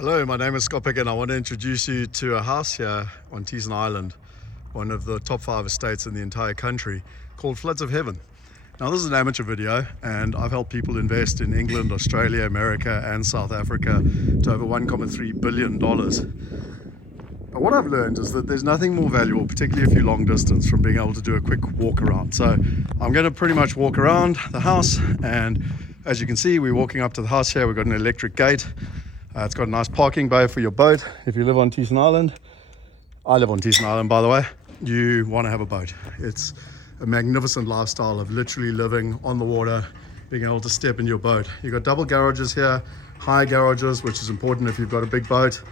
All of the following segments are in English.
Hello, my name is Scott Pick and I want to introduce you to a house here on Thesen Island, one of the top 5 estates in the entire country, called Floods of Heaven. Now this is an amateur video and I've helped people invest in England, Australia, America and South Africa to over $1.3 billion. But what I've learned is that there's nothing more valuable, particularly if you're long distance, from being able to do a quick walk around. So I'm going to pretty much walk around the house, and as you can see, we're walking up to the house here. We've got an electric gate. It's got a nice parking bay for your boat. If you live on Thesen Island, I live on Thesen Island by the way, you want to have a boat. It's a magnificent lifestyle of literally living on the water, being able to step in your boat. You've got double garages here, high garages, which is important if you've got a big boat.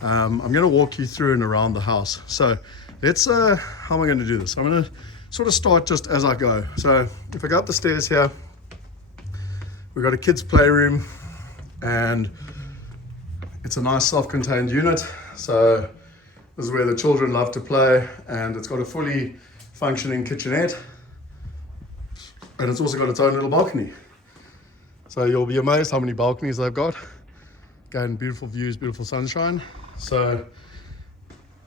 I'm going to walk you through and around the house. So let's, how am I going to do this? I'm going to sort of start just as I go. So if I go up the stairs here, we've got a kids playroom, and it's a nice self-contained unit. So this is where the children love to play, and it's got a fully functioning kitchenette, and it's also got its own little balcony. So you'll be amazed how many balconies they've got. Again, beautiful views, beautiful sunshine. So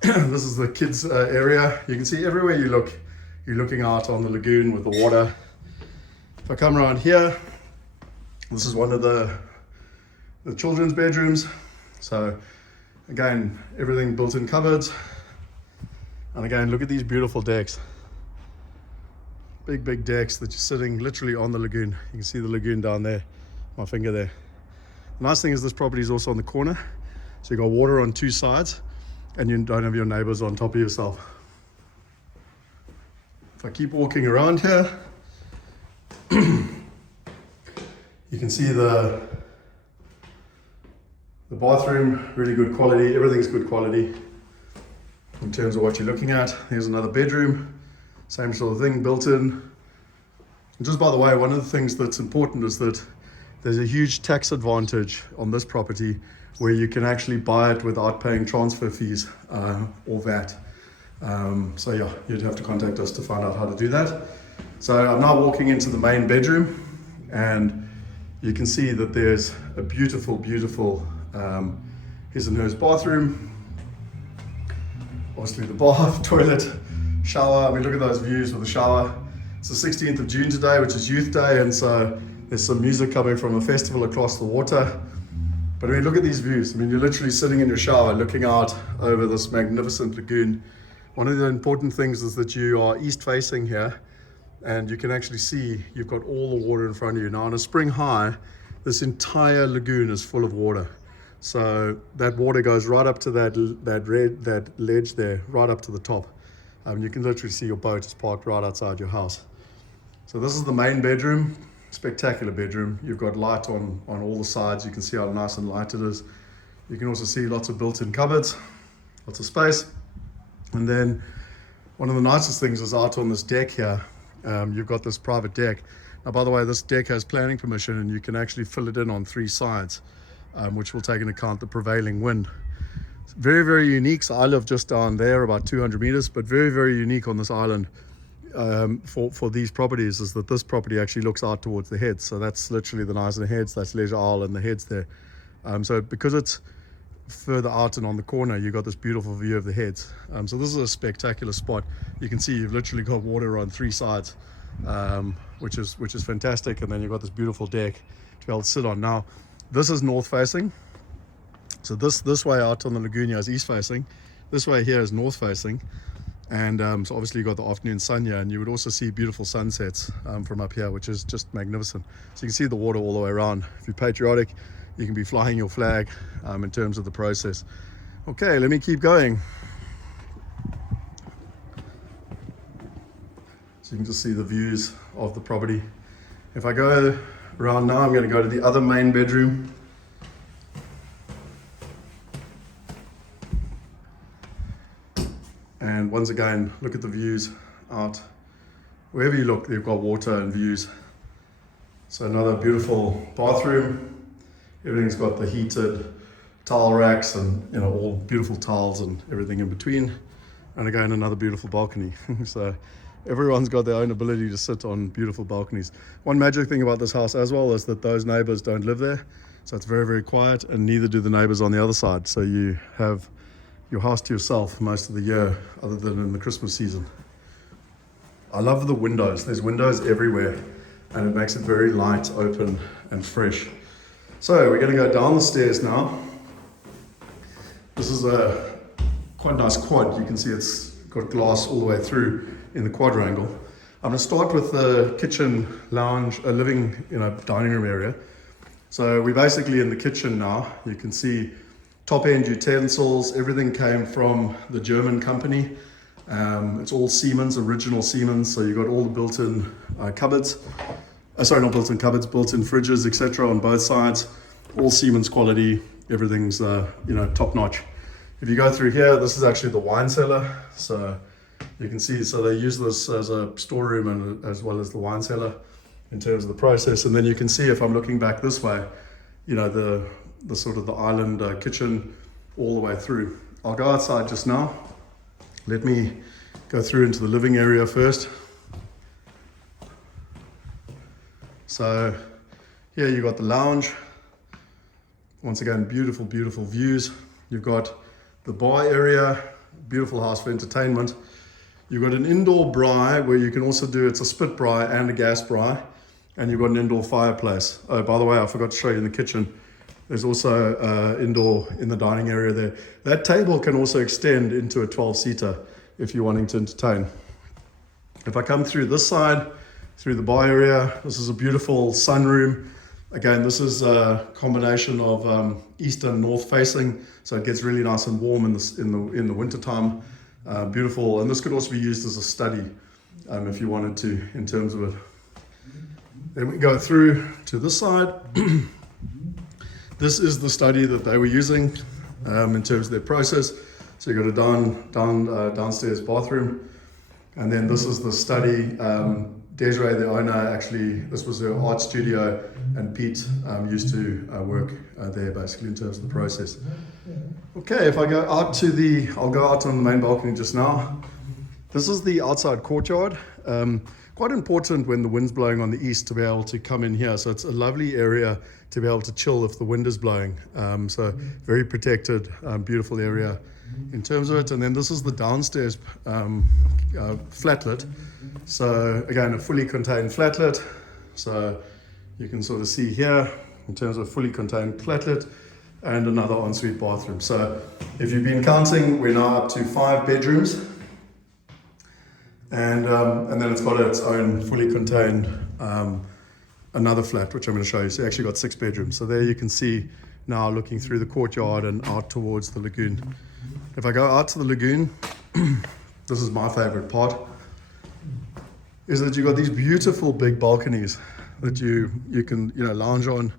this is the kids area. You can see everywhere you look, you're looking out on the lagoon with the water. If I come around here, this is one of the children's bedrooms. So again, everything built in cupboards. And again, look at these beautiful decks. Big decks that you're sitting literally on the lagoon. You can see the lagoon down there, my finger there. The nice thing is this property is also on the corner. So you've got water on 2 sides and you don't have your neighbors on top of yourself. If I keep walking around here, you can see the bathroom, really good quality. Everything's good quality in terms of what you're looking at. Here's another bedroom, same sort of thing built in. And just by the way, one of the things that's important is that there's a huge tax advantage on this property where you can actually buy it without paying transfer fees or VAT. So yeah, you'd have to contact us to find out how to do that. So I'm now walking into the main bedroom, and you can see that there's a beautiful his and hers bathroom. Obviously the bath, toilet, shower. I mean, look at those views with the shower. It's the 16th of June today, which is Youth Day, and so there's some music coming from a festival across the water. But I mean, look at these views. I mean, you're literally sitting in your shower looking out over this magnificent lagoon. One of the important things is that you are east facing here, and you can actually see you've got all the water in front of you. Now on a spring high, this entire lagoon is full of water. So that water goes right up to that ledge there, right up to the top. You can literally see your boat is parked right outside your house. So this is the main bedroom. Spectacular bedroom. You've got light on all the sides. You can see how nice and light it is. You can also see lots of built-in cupboards, lots of space. And then one of the nicest things is out on this deck here. You've got this private deck. Now, by the way, this deck has planning permission, and you can actually fill it in on 3 sides, which will take into account the prevailing wind. It's very unique. So I live just down there, about 200 meters, but very unique on this island. For these properties is that this property actually looks out towards the heads. So that's literally the Thesen Heads, that's Leisure Isle and the heads there. So because it's further out and on the corner, you've got this beautiful view of the heads. So this is a spectacular spot. You can see you've literally got water on 3 sides, which is fantastic. And then you've got this beautiful deck to be able to sit on. Now, this is north facing. So this way out on the lagoon here is east facing. This way here is north facing. And so obviously you've got the afternoon sun here, and you would also see beautiful sunsets from up here, which is just magnificent. So you can see the water all the way around. If you're patriotic, you can be flying your flag in terms of the process. Okay, let me keep going. So you can just see the views of the property. If I go around now, I'm going to go to the other main bedroom. And once again, look at the views out. Wherever you look, you've got water and views. So another beautiful bathroom. Everything's got the heated towel racks and all beautiful towels and everything in between. And again, another beautiful balcony. So everyone's got their own ability to sit on beautiful balconies. One magic thing about this house as well is that those neighbors don't live there. So it's very, very quiet, and neither do the neighbors on the other side. So you have your house to yourself most of the year, other than in the Christmas season. I love the windows. There's windows everywhere, and it makes it very light, open, and fresh. So we're going to go down the stairs now. This is a quite nice quad. You can see it's got glass all the way through in the quadrangle. I'm going to start with the kitchen, lounge, living, dining room area. So we're basically in the kitchen now. You can see top-end utensils. Everything came from the German company. It's all Siemens, original Siemens. So you've got all the built-in cupboards. Sorry, not built-in cupboards, built-in fridges, etc. on both sides. All Siemens quality. Everything's top-notch. If you go through here, this is actually the wine cellar. So you can see, so they use this as a storeroom and as well as the wine cellar in terms of the process. And then you can see, if I'm looking back this way, the sort of the island kitchen all the way through. I'll go outside just now. Let me go through into the living area first. So here you've got the lounge. Once again, beautiful, beautiful views. You've got the bar area, beautiful house for entertainment. You've got an indoor braai where you can also do, it's a spit braai and a gas braai. And you've got an indoor fireplace. Oh, by the way, I forgot to show you in the kitchen. There's also indoor in the dining area there. That table can also extend into a 12-seater if you're wanting to entertain. If I come through this side, through the bar area, this is a beautiful sunroom. Again, this is a combination of east and north facing, so it gets really nice and warm in the winter time. Beautiful, and this could also be used as a study if you wanted to, in terms of it. Then we go through to this side. This is the study that they were using in terms of their process. So you got a downstairs bathroom, and then this is the study. Desiree, the owner, actually, this was her art studio, and Pete used to work there basically in terms of the process. Okay, if I go out I'll go out on the main balcony just now. This is the outside courtyard. Quite important when the wind's blowing on the east to be able to come in here. So it's a lovely area to be able to chill if the wind is blowing. So very protected, beautiful area in terms of it. And then this is the downstairs flatlet. So again, a fully contained flatlet. So you can sort of see here in terms of fully contained flatlet, and another ensuite bathroom. So if you've been counting, we're now up to 5 bedrooms. And then it's got its own fully contained another flat, which I'm going to show you. So you actually got 6 bedrooms. So there you can see now, looking through the courtyard and out towards the lagoon. If I go out to the lagoon, this is my favorite part, is that you've got these beautiful big balconies that you can lounge on.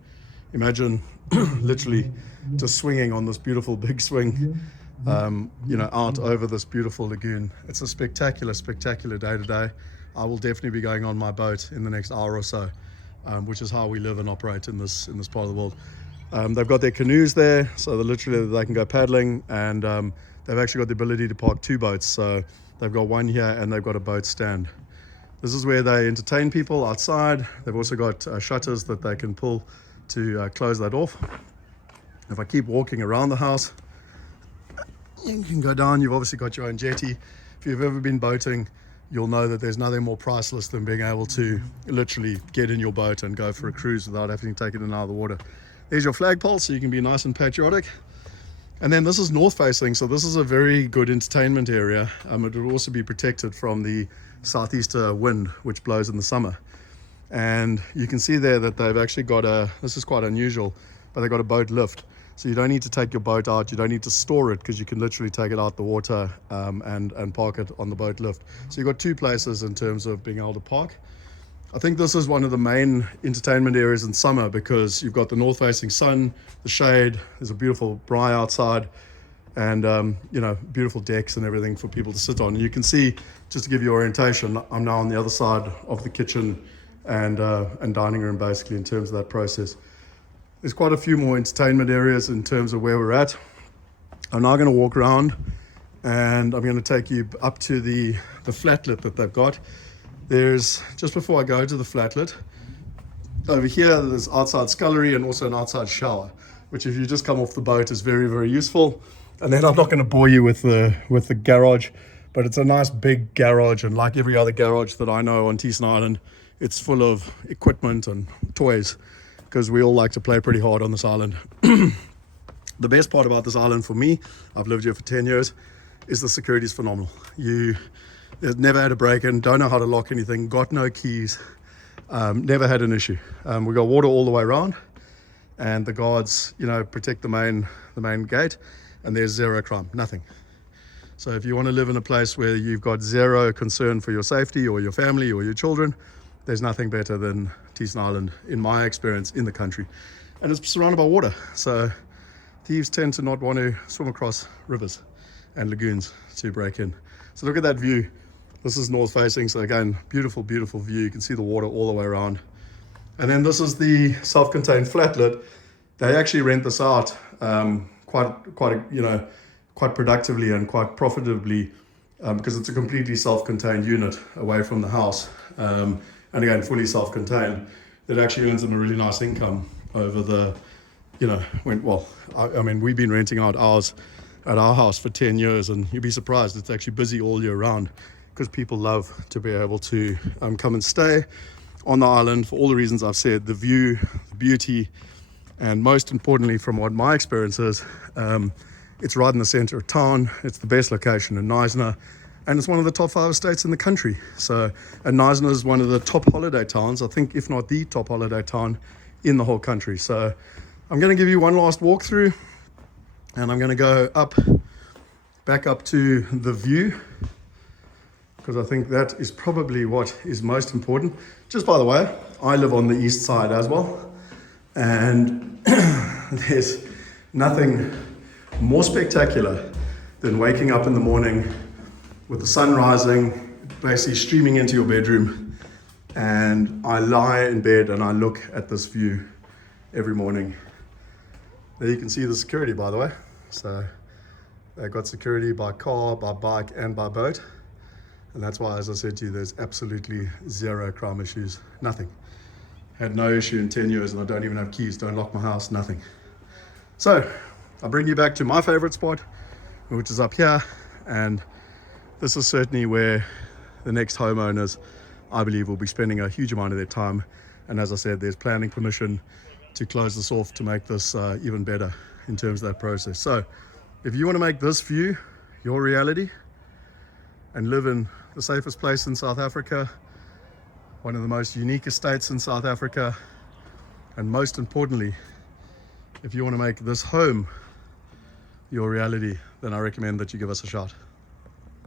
Imagine literally just swinging on this beautiful big swing. Out over this beautiful lagoon. It's a spectacular day today. I will definitely be going on my boat in the next hour or so, which is how we live and operate in this part of the world. They've got their canoes there, so they can go paddling, and they've actually got the ability to park 2 boats. So they've got one here and they've got a boat stand. This is where they entertain people outside. They've also got shutters that they can pull to close that off. If I keep walking around the house, you can go down. You've obviously got your own jetty. If you've ever been boating, you'll know that there's nothing more priceless than being able to literally get in your boat and go for a cruise without having to take it in and out of the water. There's your flagpole, so you can be nice and patriotic. And then this is north facing, so this is a very good entertainment area. It will also be protected from the southeaster wind, which blows in the summer. And you can see there that they've actually got this is quite unusual, but they've got a boat lift. So you don't need to take your boat out, you don't need to store it, because you can literally take it out the water and park it on the boat lift. So you've got 2 places in terms of being able to park. I think this is one of the main entertainment areas in summer, because you've got the north facing sun, the shade, there's a beautiful braai outside, and beautiful decks and everything for people to sit on. And you can see, just to give you orientation, I'm now on the other side of the kitchen and dining room, basically, in terms of that process. There's quite a few more entertainment areas in terms of where we're at. I'm now going to walk around, and I'm going to take you up to the flatlet that they've got. There's, just before I go to the flatlet, over here, there's outside scullery and also an outside shower, which if you just come off the boat is very, very useful. And then I'm not going to bore you with the garage, but it's a nice big garage, and like every other garage that I know on Thesen Island, it's full of equipment and toys, because we all like to play pretty hard on this island. The best part about this island for me, I've lived here for 10 years, is the security is phenomenal. There's never had a break-in, don't know how to lock anything, got no keys, never had an issue. We got water all the way around, and the guards, protect the main gate, and there's zero crime, nothing. So if you want to live in a place where you've got zero concern for your safety or your family or your children, there's nothing better than Thesen Island, in my experience, in the country. And it's surrounded by water, so thieves tend to not want to swim across rivers and lagoons to break in. So look at that view. This is north facing, so again, beautiful, beautiful view. You can see the water all the way around. And then this is the self-contained flatlet. They actually rent this out quite productively and quite profitably, because it's a completely self-contained unit away from the house, and again fully self-contained. That actually earns them a really nice income over the, we've been renting out ours at our house for 10 years, and you'd be surprised, it's actually busy all year round, because people love to be able to come and stay on the island for all the reasons I've said: the view, the beauty, and most importantly, from what my experience is, it's right in the center of town. It's the best location in Neisner, and it's one of the top 5 estates in the country. And Neisner is one of the top holiday towns, I think, if not the top holiday town in the whole country. So I'm going to give you one last walkthrough, and I'm going to go back up to the view, because I think that is probably what is most important. Just by the way, I live on the east side as well, and there's nothing more spectacular than waking up in the morning with the sun rising, basically streaming into your bedroom, and I lie in bed and I look at this view every morning. There you can see the security, by the way. So they've got security by car, by bike, and by boat. And that's why, as I said to you, there's absolutely zero crime issues, nothing. Had no issue in 10 years, and I don't even have keys, don't lock my house, nothing. So I'll bring you back to my favorite spot, which is up here, and this is certainly where the next homeowners, I believe, will be spending a huge amount of their time. And as I said, there's planning permission to close this off to make this even better in terms of that process. So if you want to make this view your reality and live in the safest place in South Africa, one of the most unique estates in South Africa, and most importantly, if you want to make this home your reality, then I recommend that you give us a shot.